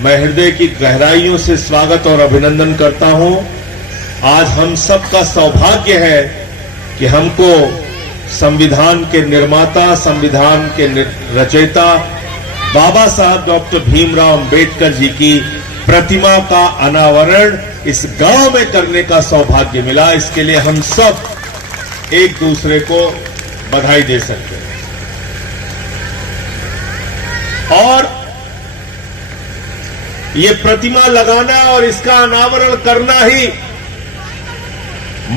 मैं हृदय की गहराइयों से स्वागत और अभिनंदन करता हूं। आज हम सबका सौभाग्य है कि हमको संविधान के निर्माता, संविधान के रचयिता बाबा साहब डॉक्टर भीमराव अंबेडकर जी की प्रतिमा का अनावरण इस गांव में करने का सौभाग्य मिला। इसके लिए हम सब एक दूसरे को बधाई दे सकते हैं। और ये प्रतिमा लगाना और इसका अनावरण करना ही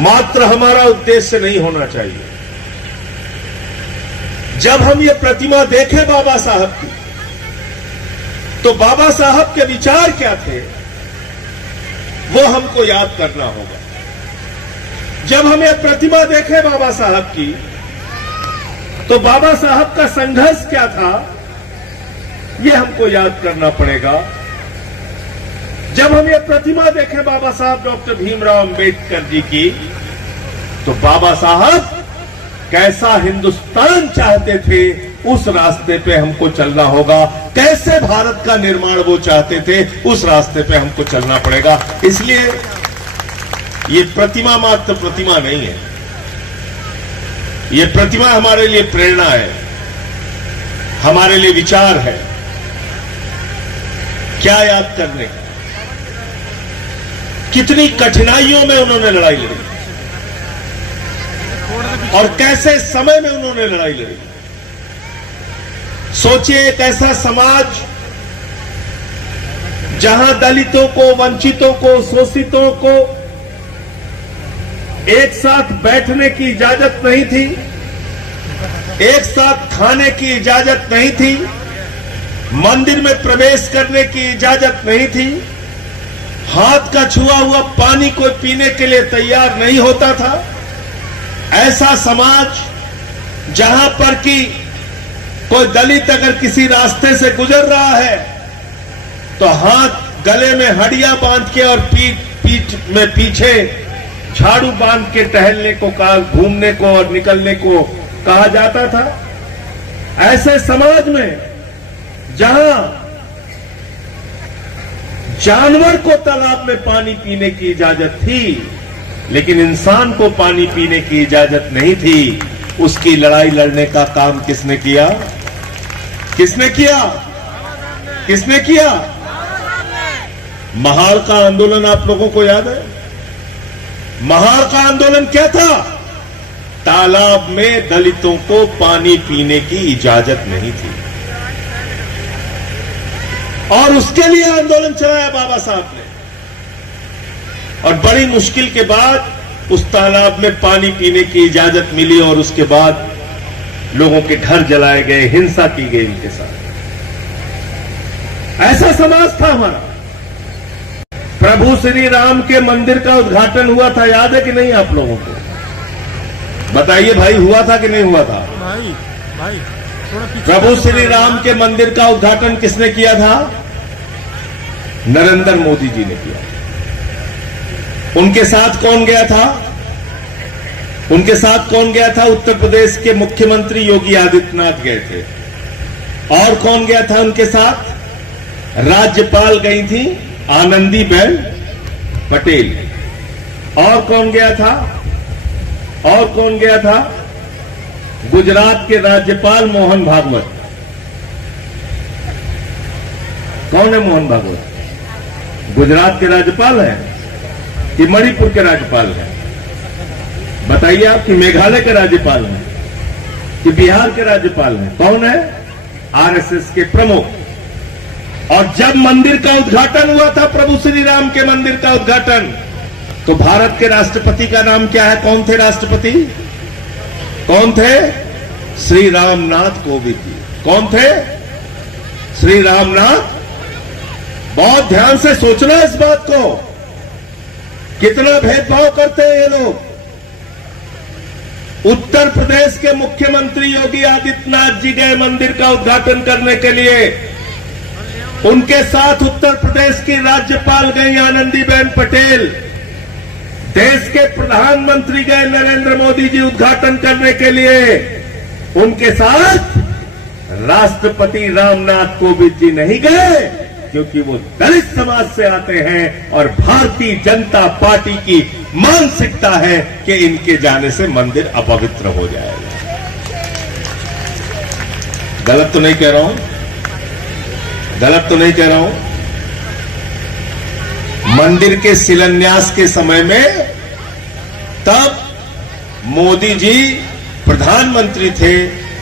मात्र हमारा उद्देश्य नहीं होना चाहिए। जब हम ये प्रतिमा देखें बाबा साहब की, तो बाबा साहब के विचार क्या थे वो हमको याद करना होगा। जब हम ये प्रतिमा देखें बाबा साहब की, तो बाबा साहब का संघर्ष क्या था ये हमको याद करना पड़ेगा। जब हम ये प्रतिमा देखें बाबा साहब डॉक्टर भीमराव अंबेडकर जी की, तो बाबा साहब कैसा हिंदुस्तान चाहते थे उस रास्ते पे हमको चलना होगा। कैसे भारत का निर्माण वो चाहते थे उस रास्ते पे हमको चलना पड़ेगा। इसलिए ये प्रतिमा मात्र प्रतिमा नहीं है, ये प्रतिमा हमारे लिए प्रेरणा है, हमारे लिए विचार है। क्या याद करने का, कितनी कठिनाइयों में उन्होंने लड़ाई लड़ी और कैसे समय में उन्होंने लड़ाई लड़ी। सोचिए, एक ऐसा समाज जहां दलितों को, वंचितों को, शोषितों को एक साथ बैठने की इजाजत नहीं थी, एक साथ खाने की इजाजत नहीं थी, मंदिर में प्रवेश करने की इजाजत नहीं थी, हाथ का छुआ हुआ पानी कोई पीने के लिए तैयार नहीं होता था। ऐसा समाज जहां पर कि कोई दलित अगर किसी रास्ते से गुजर रहा है तो हाथ गले में हडिया बांध के और पीठ में पीछे झाड़ू बांध के टहलने को कहा, घूमने को और निकलने को कहा जाता था। ऐसे समाज में जहां जानवर को तालाब में पानी पीने की इजाजत थी, लेकिन इंसान को पानी पीने की इजाजत नहीं थी, उसकी लड़ाई लड़ने का काम किसने किया? किसने किया? किसने किया? महाड़ का आंदोलन आप लोगों को याद है? महाड़ का आंदोलन क्या था? तालाब में दलितों को पानी पीने की इजाजत नहीं थी और उसके लिए आंदोलन चलाया बाबा साहब ने। और बड़ी मुश्किल के बाद उस तालाब में पानी पीने की इजाजत मिली और उसके बाद लोगों के घर जलाए गए, हिंसा की गई उनके साथ। ऐसा समाज था हमारा। प्रभु श्री राम के मंदिर का उद्घाटन हुआ था, याद है कि नहीं आप लोगों को? बताइए भाई, हुआ था कि नहीं हुआ था? भाई प्रभु श्री राम के मंदिर का उद्घाटन किसने किया था? नरेंद्र मोदी जी ने किया। उनके साथ कौन गया था? उनके साथ कौन गया था? उत्तर प्रदेश के मुख्यमंत्री योगी आदित्यनाथ गए थे। और कौन गया था उनके साथ? राज्यपाल गई थी आनंदीबेन पटेल। और कौन गया था? और कौन गया था? गुजरात के राज्यपाल मोहन भागवत। कौन है मोहन भागवत? गुजरात के राज्यपाल हैं कि मणिपुर के राज्यपाल हैं? बताइए आप, कि मेघालय के राज्यपाल हैं कि बिहार के राज्यपाल हैं? कौन है? आरएसएस के प्रमुख। और जब मंदिर का उद्घाटन हुआ था, प्रभु श्री राम के मंदिर का उद्घाटन, तो भारत के राष्ट्रपति का नाम क्या है? कौन थे राष्ट्रपति? कौन थे? श्री रामनाथ कोविंद जी। कौन थे? श्री रामनाथ। बहुत ध्यान से सोचना इस बात को, कितना भेदभाव करते हैं ये लोग। उत्तर प्रदेश के मुख्यमंत्री योगी आदित्यनाथ जी गए मंदिर का उद्घाटन करने के लिए। उनके साथ उत्तर प्रदेश की राज्यपाल गई आनंदीबेन पटेल। देश के प्रधानमंत्री गए नरेंद्र मोदी जी उद्घाटन करने के लिए। उनके साथ राष्ट्रपति रामनाथ कोविंद जी नहीं गए, क्योंकि वो दलित समाज से आते हैं और भारतीय जनता पार्टी की मानसिकता है कि इनके जाने से मंदिर अपवित्र हो जाएगा। गलत तो नहीं कह रहा हूं, गलत तो नहीं कह रहा हूं। मंदिर के शिलान्यास के समय में तब मोदी जी प्रधानमंत्री थे,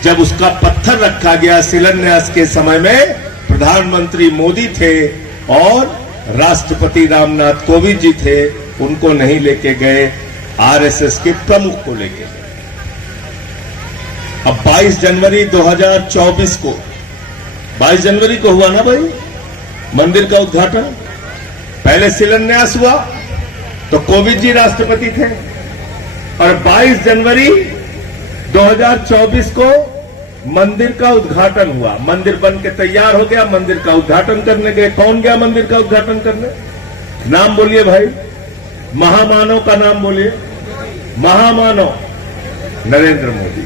जब उसका पत्थर रखा गया शिलान्यास के समय में प्रधानमंत्री मोदी थे और राष्ट्रपति रामनाथ कोविंद जी थे। उनको नहीं लेके गए, आरएसएस के प्रमुख को लेके गए। अब 22 जनवरी 2024 को, 22 जनवरी को हुआ ना भाई मंदिर का उद्घाटन। पहले शिलान्यास हुआ तो कोविंद जी राष्ट्रपति थे और 22 जनवरी 2024 को मंदिर का उद्घाटन हुआ। मंदिर बन के तैयार हो गया, मंदिर का उद्घाटन करने गए। कौन गया मंदिर का उद्घाटन करने? नाम बोलिए भाई, महामानव का नाम बोलिए। महामानव नरेंद्र मोदी।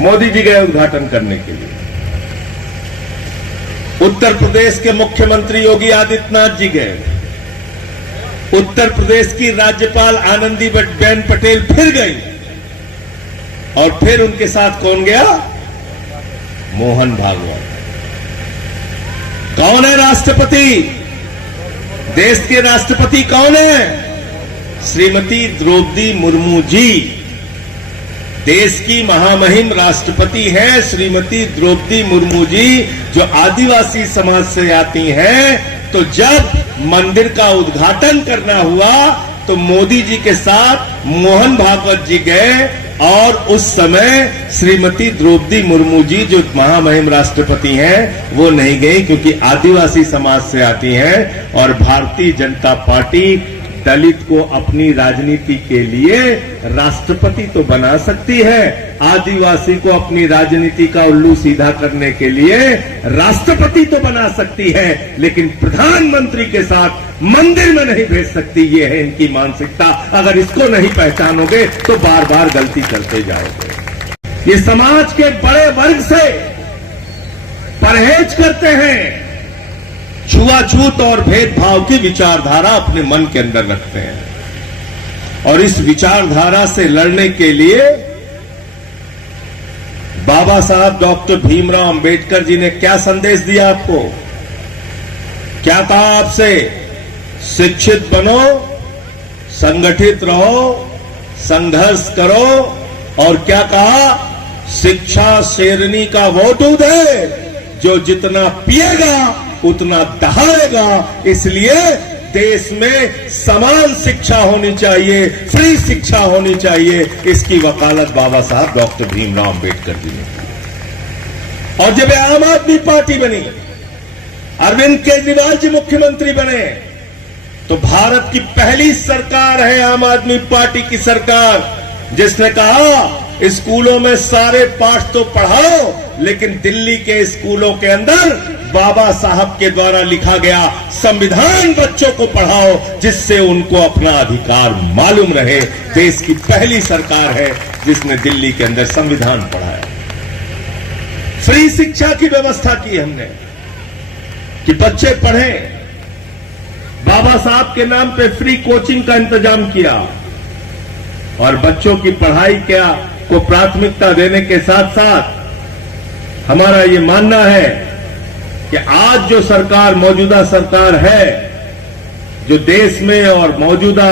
मोदी जी गए उद्घाटन करने के लिए। उत्तर प्रदेश के मुख्यमंत्री योगी आदित्यनाथ जी गए। उत्तर प्रदेश की राज्यपाल आनंदीबेन पटेल फिर गई और फिर उनके साथ कौन गया? मोहन भागवत। कौन है राष्ट्रपति? देश के राष्ट्रपति कौन है? श्रीमती द्रौपदी मुर्मू जी। देश की महामहिम राष्ट्रपति हैं श्रीमती द्रौपदी मुर्मू जी, जो आदिवासी समाज से आती हैं। तो जब मंदिर का उद्घाटन करना हुआ तो मोदी जी के साथ मोहन भागवत जी गए और उस समय श्रीमती द्रौपदी मुर्मू जी, जो महामहिम राष्ट्रपति हैं, वो नहीं गई क्योंकि आदिवासी समाज से आती हैं। और भारतीय जनता पार्टी दलित को अपनी राजनीति के लिए राष्ट्रपति तो बना सकती है, आदिवासी को अपनी राजनीति का उल्लू सीधा करने के लिए राष्ट्रपति तो बना सकती है, लेकिन प्रधानमंत्री के साथ मंदिर में नहीं भेज सकती। ये है इनकी मानसिकता। अगर इसको नहीं पहचानोगे तो बार बार गलती करते जाओगे। ये समाज के बड़े वर्ग से परहेज करते हैं, छुआछूत और भेदभाव की विचारधारा अपने मन के अंदर रखते हैं। और इस विचारधारा से लड़ने के लिए बाबा साहब डॉक्टर भीमराव अंबेडकर जी ने क्या संदेश दिया आपको? क्या कहा आपसे? शिक्षित बनो, संगठित रहो, संघर्ष करो। और क्या कहा? शिक्षा शेरनी का वो दूध है जो जितना पिएगा उतना दहाड़ेगा। इसलिए देश में समान शिक्षा होनी चाहिए, फ्री शिक्षा होनी चाहिए। इसकी वकालत बाबा साहब डॉक्टर भीमराव अंबेडकर जी ने की। और जब आम आदमी पार्टी बनी, अरविंद केजरीवाल जी मुख्यमंत्री बने, तो भारत की पहली सरकार है आम आदमी पार्टी की सरकार, जिसने कहा स्कूलों में सारे पाठ तो पढ़ाओ, लेकिन दिल्ली के स्कूलों के अंदर बाबा साहब के द्वारा लिखा गया संविधान बच्चों को पढ़ाओ, जिससे उनको अपना अधिकार मालूम रहे। देश की पहली सरकार है जिसने दिल्ली के अंदर संविधान पढ़ाया। फ्री शिक्षा की व्यवस्था की हमने कि बच्चे पढ़ें। बाबा साहब के नाम पे फ्री कोचिंग का इंतजाम किया और बच्चों की पढ़ाई को प्राथमिकता देने के साथ साथ हमारा ये मानना है कि आज जो सरकार, मौजूदा सरकार है, जो देश में और मौजूदा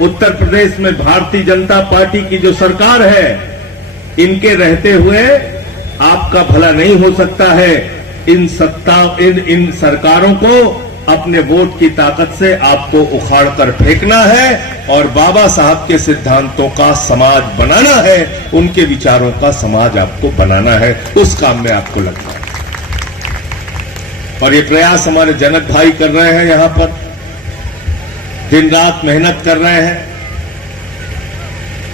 उत्तर प्रदेश में भारतीय जनता पार्टी की जो सरकार है, इनके रहते हुए आपका भला नहीं हो सकता है। इन सरकारों को अपने वोट की ताकत से आपको उखाड़ कर फेंकना है और बाबा साहब के सिद्धांतों का समाज बनाना है, उनके विचारों का समाज आपको बनाना है। उस काम में आपको लगना है। और ये प्रयास हमारे जनक भाई कर रहे हैं, यहां पर दिन रात मेहनत कर रहे हैं।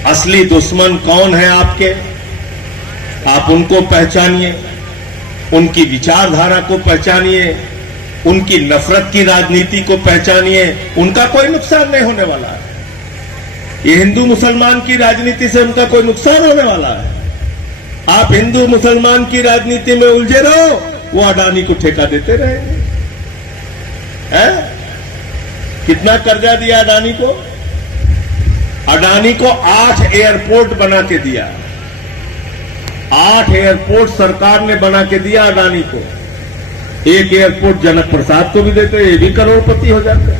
असली दुश्मन कौन है आपके, आप उनको पहचानिए, उनकी विचारधारा को पहचानिए, उनकी नफरत की राजनीति को पहचानिए। उनका कोई नुकसान नहीं होने वाला है। ये हिंदू मुसलमान की राजनीति से उनका कोई नुकसान होने वाला है? आप हिंदू मुसलमान की राजनीति में उलझे रहो, वो अडानी को ठेका देते रहे हैं। कितना कर्जा दिया अडानी को? अडानी को 8 एयरपोर्ट बना के दिया। 8 एयरपोर्ट सरकार ने बना के दिया अडानी को। एक एयरपोर्ट जनक प्रसाद को भी देते, ये भी करोड़पति हो जाते।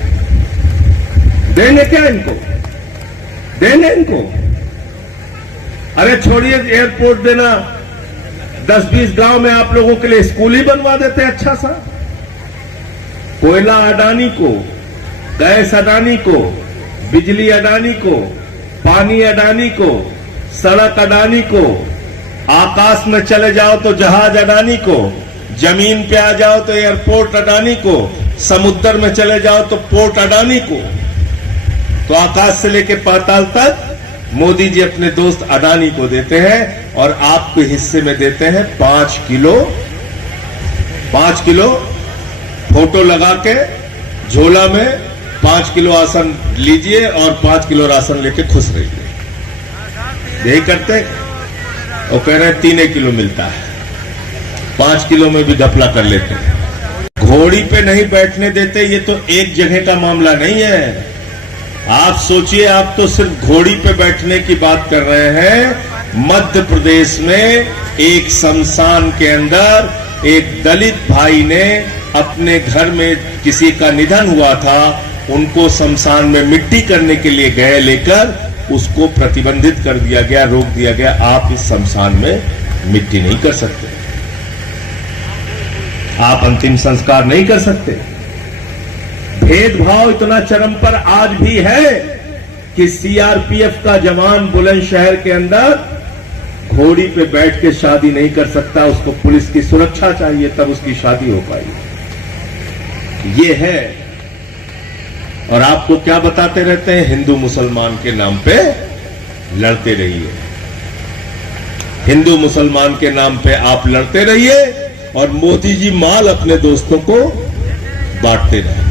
देंगे क्या इनको? देंगे इनको? अरे छोड़िए एयरपोर्ट देना, 10-20 गांव में आप लोगों के लिए स्कूल ही बनवा देते अच्छा सा। कोयला अडानी को, गैस अडानी को, बिजली अडानी को, पानी अडानी को, सड़क अडानी को, आकाश में चले जाओ तो जहाज अडानी को, जमीन पे आ जाओ तो एयरपोर्ट अडानी को, समुद्र में चले जाओ तो पोर्ट अडानी को। तो आकाश से लेकर पाताल तक मोदी जी अपने दोस्त अडानी को देते हैं और आपके हिस्से में देते हैं 5 किलो फोटो लगा के झोला में 5 किलो आसन लीजिए और 5 किलो राशन लेके खुश रहिए। यही करते। और कह रहे हैं 3 किलो मिलता है, 5 किलो में भी घपला कर लेते हैं। घोड़ी पे नहीं बैठने देते, ये तो एक जगह का मामला नहीं है। आप सोचिए, आप तो सिर्फ घोड़ी पे बैठने की बात कर रहे हैं। मध्य प्रदेश में एक शमशान के अंदर एक दलित भाई ने अपने घर में किसी का निधन हुआ था, उनको शमशान में मिट्टी करने के लिए गए लेकर, उसको प्रतिबंधित कर दिया गया, रोक दिया गया। आप इस शमशान में मिट्टी नहीं कर सकते, आप अंतिम संस्कार नहीं कर सकते। भेदभाव इतना चरम पर आज भी है कि सीआरपीएफ का जवान बुलंदशहर के अंदर घोड़ी पे बैठ के शादी नहीं कर सकता, उसको पुलिस की सुरक्षा चाहिए, तब उसकी शादी हो पाई। ये है। और आपको क्या बताते रहते हैं? हिंदू मुसलमान के नाम पे लड़ते रहिए, हिंदू मुसलमान के नाम पे आप लड़ते रहिए और मोदी जी माल अपने दोस्तों को बांटते रहे।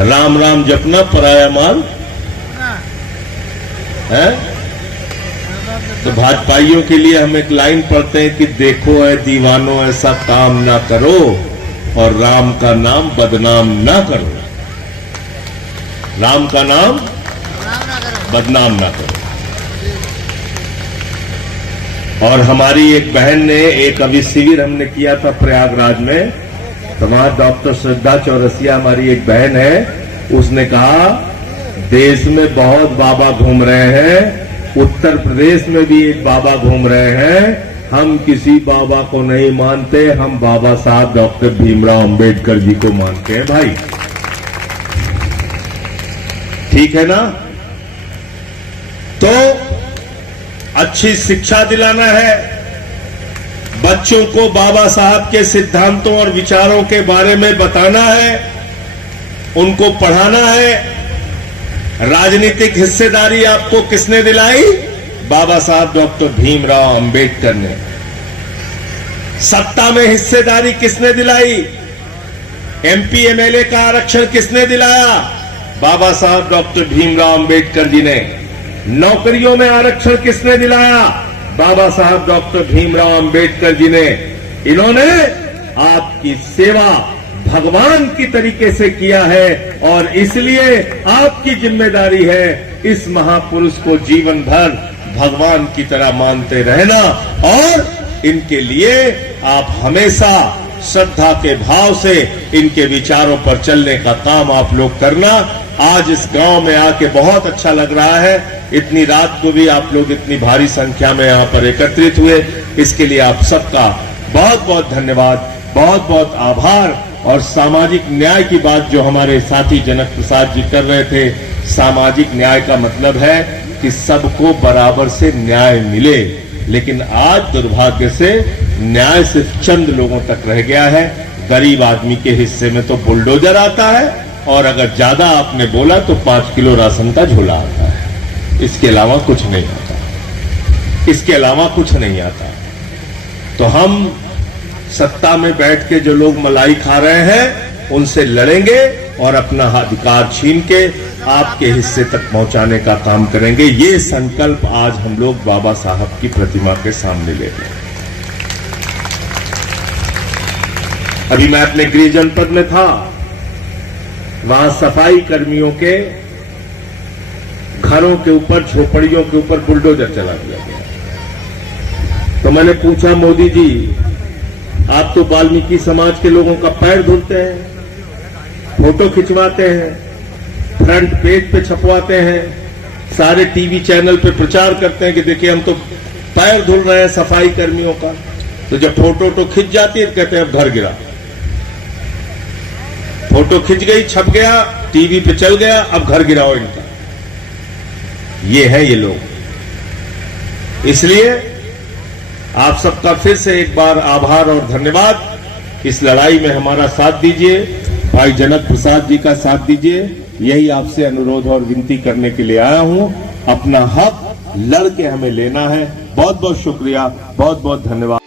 राम राम जपना पराया माल है। तो भाजपाइयों के लिए हम एक लाइन पढ़ते हैं कि देखो ऐ दीवानों ऐसा काम ना करो और राम का नाम बदनाम ना करो। राम का नाम बदनाम ना करो। और हमारी एक बहन ने, एक अभी शिविर हमने किया था प्रयागराज में, तो वहां डॉक्टर श्रद्धा चौरसिया हमारी एक बहन है, उसने कहा देश में बहुत बाबा घूम रहे हैं, उत्तर प्रदेश में भी एक बाबा घूम रहे हैं, हम किसी बाबा को नहीं मानते, हम बाबा साहब डॉक्टर भीमराव अंबेडकर जी को मानते हैं। भाई ठीक है ना? तो अच्छी शिक्षा दिलाना है, बच्चों को बाबा साहब के सिद्धांतों और विचारों के बारे में बताना है, उनको पढ़ाना है। राजनीतिक हिस्सेदारी आपको किसने दिलाई? बाबा साहब डॉक्टर भीमराव अंबेडकर ने। सत्ता में हिस्सेदारी किसने दिलाई? एमपी एमएलए का आरक्षण किसने दिलाया? बाबा साहब डॉक्टर भीमराव अंबेडकर जी ने। नौकरियों में आरक्षण किसने दिलाया? बाबा साहब डॉक्टर भीमराव अंबेडकर जी ने। इन्होंने आपकी सेवा भगवान की तरीके से किया है और इसलिए आपकी जिम्मेदारी है इस महापुरुष को जीवन भर भगवान की तरह मानते रहना और इनके लिए आप हमेशा श्रद्धा के भाव से इनके विचारों पर चलने का काम आप लोग करना। आज इस गांव में आके बहुत अच्छा लग रहा है। इतनी रात को भी आप लोग इतनी भारी संख्या में यहाँ पर एकत्रित हुए, इसके लिए आप सबका बहुत बहुत धन्यवाद, बहुत बहुत आभार। और सामाजिक न्याय की बात जो हमारे साथी जनक प्रसाद जी कर रहे थे, सामाजिक न्याय का मतलब है कि सबको बराबर से न्याय मिले, लेकिन आज दुर्भाग्य से न्याय सिर्फ चंद लोगों तक रह गया है। गरीब आदमी के हिस्से में तो बुलडोजर आता है और अगर ज्यादा आपने बोला तो 5 किलो राशन का झोला आता है, इसके अलावा कुछ नहीं आता, इसके अलावा कुछ नहीं आता। तो हम सत्ता में बैठ के जो लोग मलाई खा रहे हैं उनसे लड़ेंगे और अपना अधिकार छीन के आपके हिस्से तक पहुंचाने का काम करेंगे। ये संकल्प आज हम लोग बाबा साहब की प्रतिमा के सामने ले रहे हैं। अभी मैं अपने गृह जनपद में था, वहां सफाई कर्मियों के घरों के ऊपर, झोपड़ियों के ऊपर बुलडोजर चला दिया गया। तो मैंने पूछा, मोदी जी आप तो वाल्मीकि समाज के लोगों का पैर धुलते हैं, फोटो खिंचवाते हैं, फ्रंट पेज पे छपवाते हैं, सारे टीवी चैनल पे प्रचार करते हैं कि देखिए हम तो पैर धुल रहे हैं सफाई कर्मियों का। तो जब फोटो खिंच जाती है तो कहते हैं अब घर गिरा। फोटो खिंच गई, छप गया, टीवी पे चल गया, अब घर गिराओ इनका। ये है ये लोग। इसलिए आप सबका फिर से एक बार आभार और धन्यवाद। इस लड़ाई में हमारा साथ दीजिए, भाई जनक प्रसाद जी का साथ दीजिए, यही आपसे अनुरोध और विनती करने के लिए आया हूं। अपना हक लड़ के हमें लेना है। बहुत बहुत शुक्रिया, बहुत बहुत धन्यवाद।